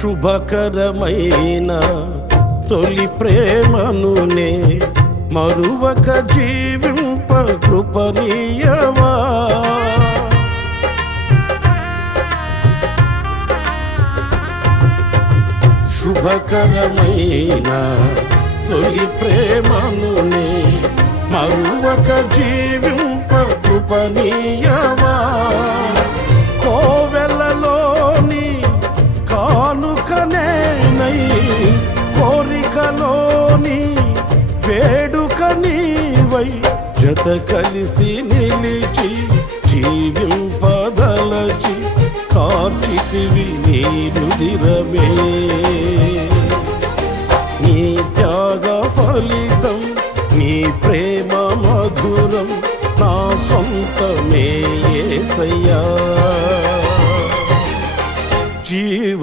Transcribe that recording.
శుభకరమైన తొలి ప్రేమనునే మరువక జీవింప కృపనీయవా. శుభకరమైన తొలి ప్రేమనునే మరువక జీవింప కృపనీయవా. కోవెలలోని కానుకనేనై కోరికలోని వేడుక నీవై జత కలిసి నిలిచి జీవింపదలచి కార్చితివి నీ రుధిరమే. నీ త్యాగ ఫలితం నీ ప్రేమ మధురం నా సొంతమే యేసయ్యా. జీవ